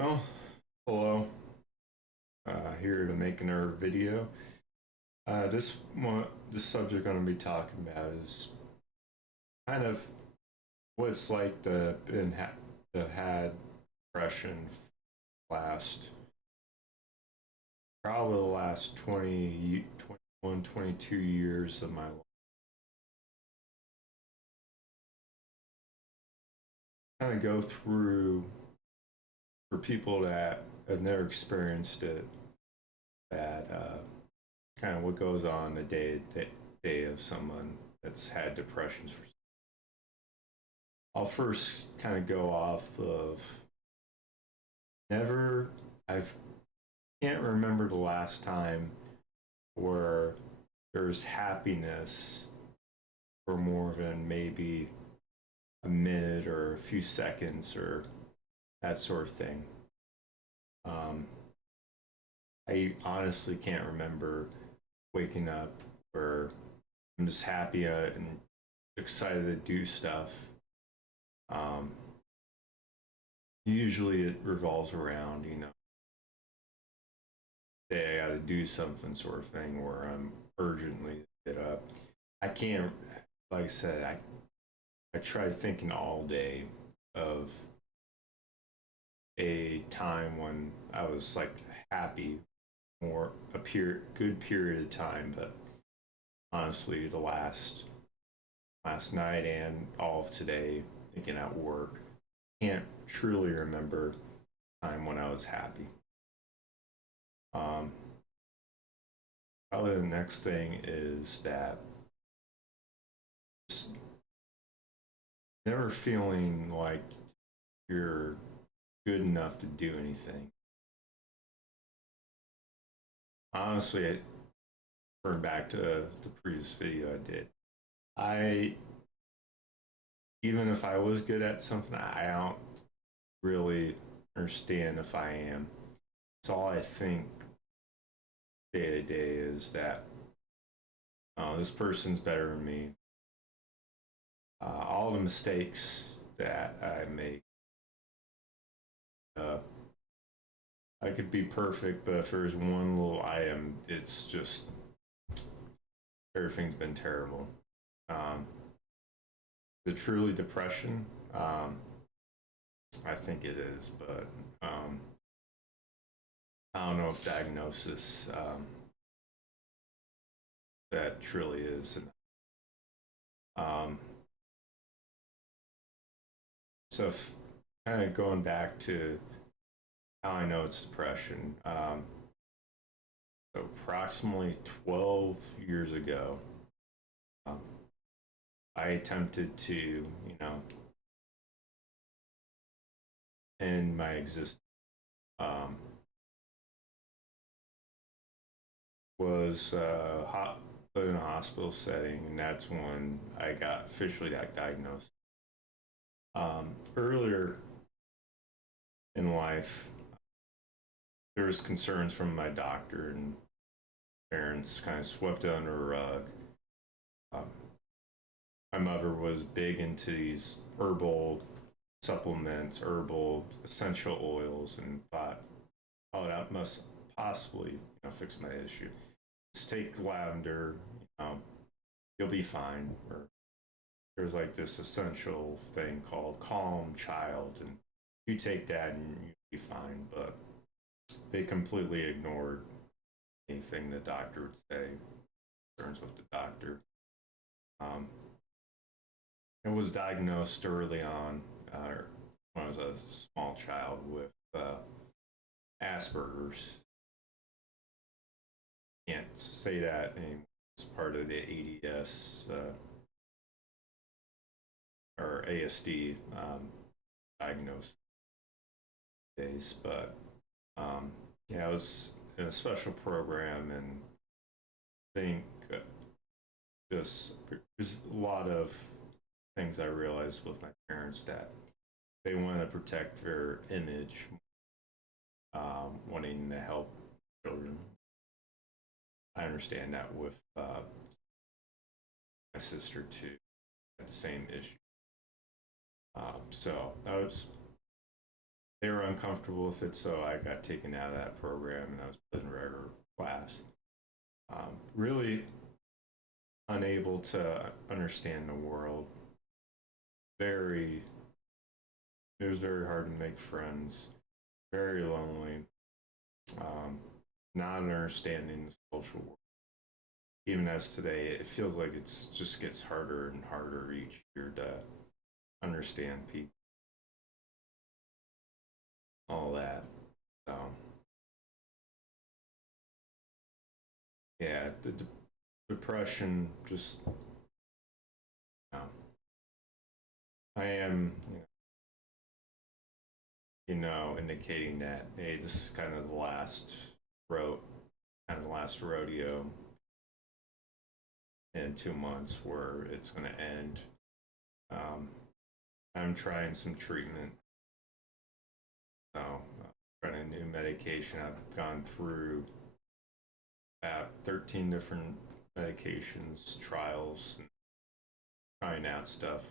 Well, hello. Here to make another video. This subject I'm going to be talking about is kind of what it's like to had depression last probably the last 21, 22 years of my life. Kind of go through for people that have never experienced it, that kind of what goes on the day of someone that's had depressions for. I'll first kind of go off of never. I can't remember the last time where there's happiness for more than maybe a minute or a few seconds or that sort of thing. Um, I honestly can't remember waking up where I'm just happy and excited to do stuff. Um, Usually it revolves around, hey, I got to do something sort of thing where I'm urgently get up. I can't, like I said, I tried thinking all day of a time when I was like happy or good period of time, but honestly, the last night and all of today, thinking at work, can't truly remember a time when I was happy. Um, Probably the next thing is that just never feeling like you're good enough to do anything. Honestly, I turn back to the previous video I did. I Even if I was good at something, I don't really understand if I am. So all I think day to day is that this person's better than me. All the mistakes that I make, uh, I could be perfect, but if there's one little item, it's just everything's been terrible. Um, the truly depression, I think it is, but I don't know if diagnosis that truly is. Um, so, kind of going back to how I know it's depression. So, approximately 12 years ago, um, I attempted to, end my existence. Um, was put in a hospital setting, and that's when I got officially diagnosed. Earlier in life, there was concerns from my doctor and parents, kind of swept it under a rug. Um, my mother was big into these herbal supplements, herbal essential oils, and thought, oh, that must possibly fix my issue. Just take lavender, you'll be fine. Or there's like this essential thing called Calm Child, and you take that and you'll be fine. But they completely ignored anything the doctor would say, concerns with the doctor. Um, it was diagnosed early on, when I was a small child with Asperger's. Can't say that anymore. It's part of the ADS or ASD diagnosis days, but yeah, I was in a special program, and I think just there's a lot of things I realized with my parents that they want to protect their image, wanting to help children. I understand that with my sister too, had the same issue. So they were uncomfortable with it, so I got taken out of that program and I was put in regular class. Really unable to understand the world. Very, it was very hard to make friends. Very lonely. Um, Not understanding the social world. Even as today, it feels like it's just gets harder and harder each year to understand people. All that. So yeah, the depression just. You know, I am, indicating that hey, this is kind of the last kind of the last rodeo in 2 months where it's going to end. Um, I'm trying some treatment, so trying a new medication. I've gone through 13 different medications, trials, and trying out stuff,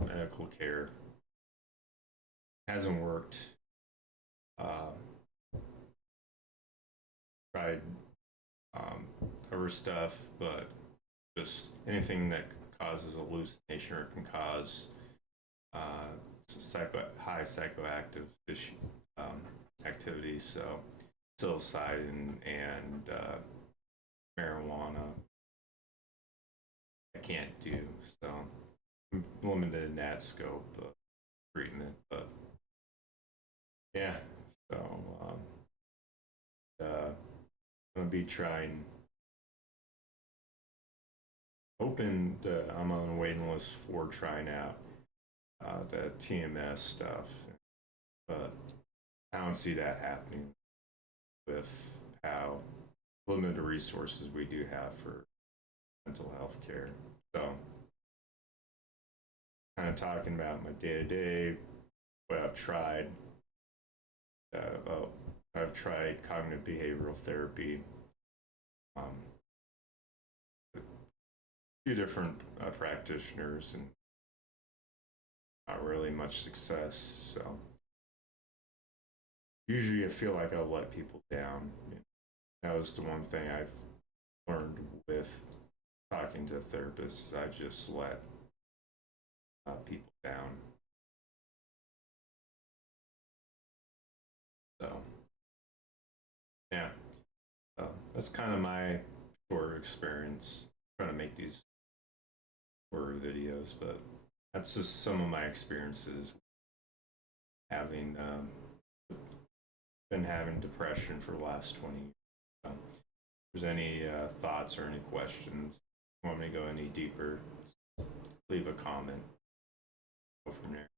medical care. Hasn't worked. Um, Tried other stuff, but just anything that causes hallucination or can cause uh, high psychoactive issue, um, activities. So psilocybin and marijuana, I can't do. So I'm limited in that scope of treatment. But yeah, so I'm gonna be trying. I'm on a waiting list for trying out the TMS stuff, but I don't see that happening with how limited resources we do have for mental health care. So, kind of talking about my day to day, what I've tried. Well, I've tried cognitive behavioral therapy, um, a few different practitioners, and not really much success. So, usually I feel like I'll let people down. That was the one thing I've learned with talking to therapists. I just let people down. So yeah, so that's kind of my short experience trying to make these horror videos, but that's just some of my experiences having been having depression for the last 20 years. So, if there's any thoughts or any questions, want me to go any deeper, leave a comment. Go from there.